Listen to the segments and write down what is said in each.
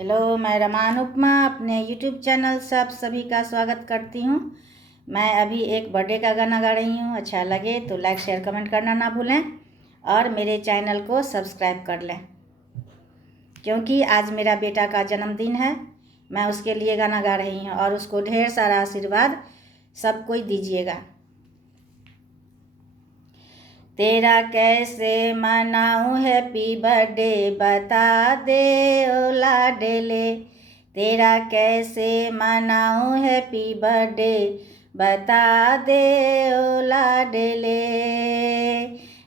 Hello, मैं रमान उपमा अपने YouTube channel सभी का स्वागत करती हूँ। मैं अभी एक बर्थडे का गाना गा रही हूँ। अच्छा लगे तो लाइक शेयर कमेंट करना ना भूलें और मेरे चैनल को सब्सक्राइब कर लें, क्योंकि आज मेरा बेटा का जन्मदिन है। मैं उसके लिए गाना गा रही हूँ और उसको ढेर सारा आशीर्वाद सब कोई दीजिएगा। तेरा कैसे मनाऊं हैप्पी बर्थडे बता दे ओ लाडले। तेरा कैसे मनाऊं हैप्पी बर्थडे बता दे ओ लाडले।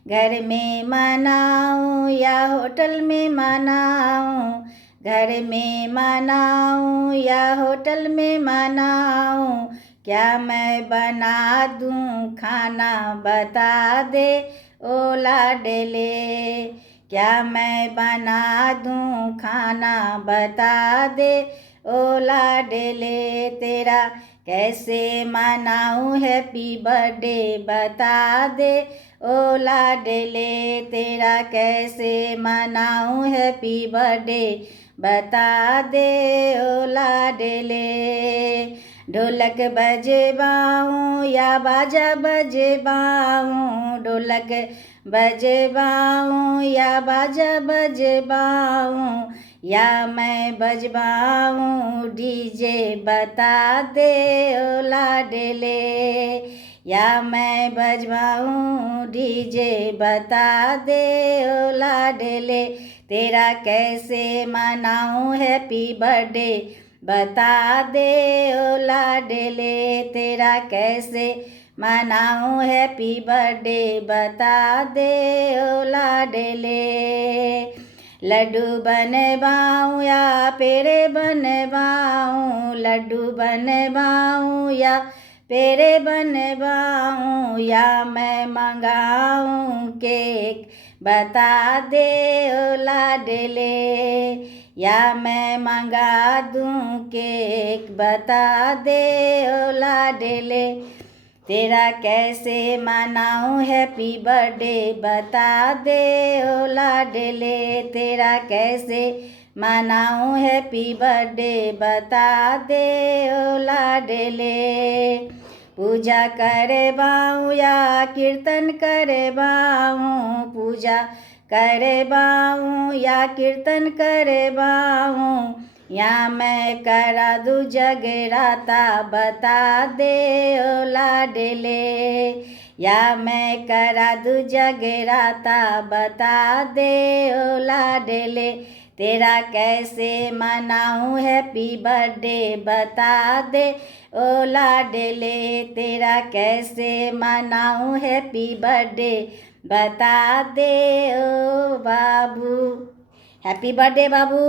घर में मनाऊं या होटल में मनाऊं, घर में मनाऊं या होटल में मनाऊं, क्या मैं बना दूं खाना बता दे ओ लाडले। क्या मैं बना दूं खाना बता दे ओ लाडले। तेरा कैसे मनाऊं हैप्पी बर्थडे बता दे ओ लाडले। तेरा कैसे मनाऊं हैप्पी बर्थडे बता दे ओ लाडले। ढोलक बजवाऊं या बाजा बजवाऊं, ढोलक बजवाऊं या बाजा बजवाऊं, या मैं बजवाऊं डीजे बता दे ओ लाडले। या मैं बजवाऊं डीजे बता दे ओ लाडले। तेरा कैसे मनाऊं हैप्पी बर्थडे बता दे ओ लाडले। तेरा कैसे मनाऊं हैप्पी बर्थडे बता दे ओ लाडले। लड्डू बनवाऊं या पेड़े बनवाऊं, लड्डू बनवाऊं या पेड़े बनवाऊं, या मैं मंगाऊं केक बता दे ओ लाडले। या मैं मंगा दूं केक बता दे ओ लाडले। तेरा कैसे मनाऊं हैप्पी बर्थडे बता दे ओ लाडले। तेरा कैसे मनाऊं हैप्पी बर्थडे बता दे ओ लाडले। पूजा करवाऊं या कीर्तन करवाऊं, पूजा करवाऊं या कीर्तन करवाऊं, या मैं करा दूं जगराता बता दे ओ लाडले। या मैं करा दूं जगराता बता दे ओ लाडले। तेरा कैसे मनाऊं हैप्पी बर्थडे बता दे ओ लाडले। तेरा कैसे मनाऊं हैप्पी बर्थडे बता दे ओ बाबू। हैप्पी बर्थडे बाबू।